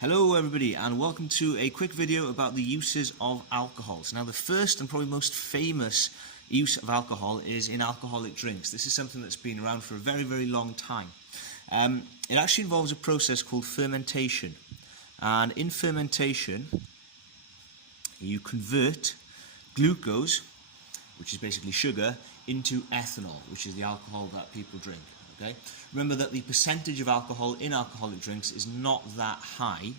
Hello everybody and welcome to a quick video about the uses of alcohols. Now the first and probably most famous use of alcohol is in alcoholic drinks. This is something that's been around for a very long time. It actually involves a process called fermentation, and in fermentation you convert glucose, which is basically sugar, into ethanol, which is the alcohol that people drink. Okay? Remember that the percentage of alcohol in alcoholic drinks is not that high,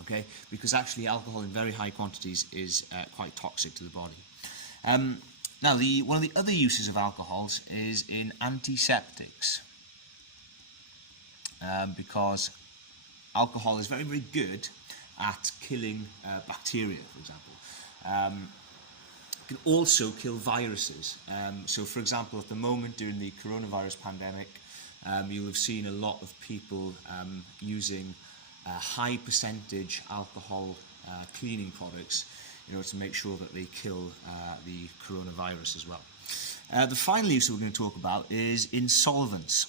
okay? Because actually alcohol in very high quantities is quite toxic to the body. Now, one of the other uses of alcohols is in antiseptics, because alcohol is very good at killing bacteria, for example. It can also kill viruses. So, for example, at the moment during the coronavirus pandemic, you'll have seen a lot of people using high percentage alcohol cleaning products in order to make sure that they kill the coronavirus as well. The final use that we're going to talk about is in solvents.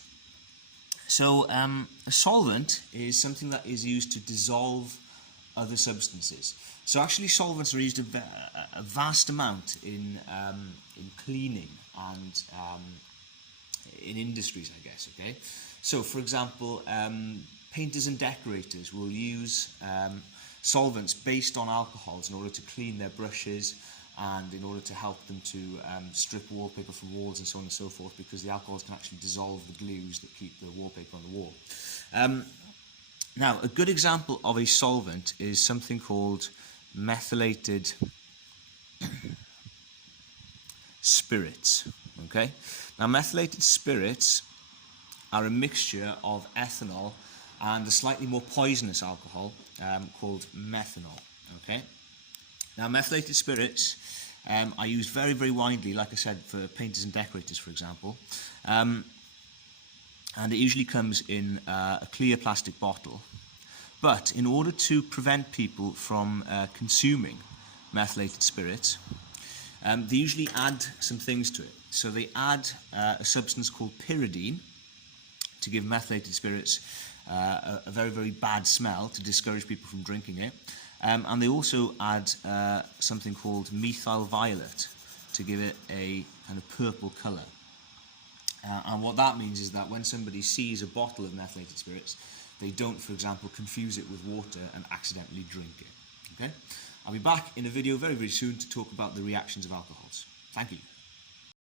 So, a solvent is something that is used to dissolve other substances. So actually solvents are used a vast amount in cleaning and in industries, I guess, okay? So for example, painters and decorators will use solvents based on alcohols in order to clean their brushes and in order to help them to strip wallpaper from walls and so on and so forth, because the alcohols can actually dissolve the glues that keep the wallpaper on the wall. Now, a good example of a solvent is something called methylated spirits. Okay? Now, methylated spirits are a mixture of ethanol and a slightly more poisonous alcohol called methanol. Okay? Now, methylated spirits are used very widely, like I said, for painters and decorators, for example. And it usually comes in a clear plastic bottle. But in order to prevent people from consuming methylated spirits, they usually add some things to it. So they add a substance called pyridine to give methylated spirits a very bad smell, to discourage people from drinking it. And they also add something called methyl violet to give it a kind of purple colour. And what that means is that when somebody sees a bottle of methylated spirits, they don't, for example, confuse it with water and accidentally drink it. Okay? I'll be back in a video very soon to talk about the reactions of alcohols. Thank you.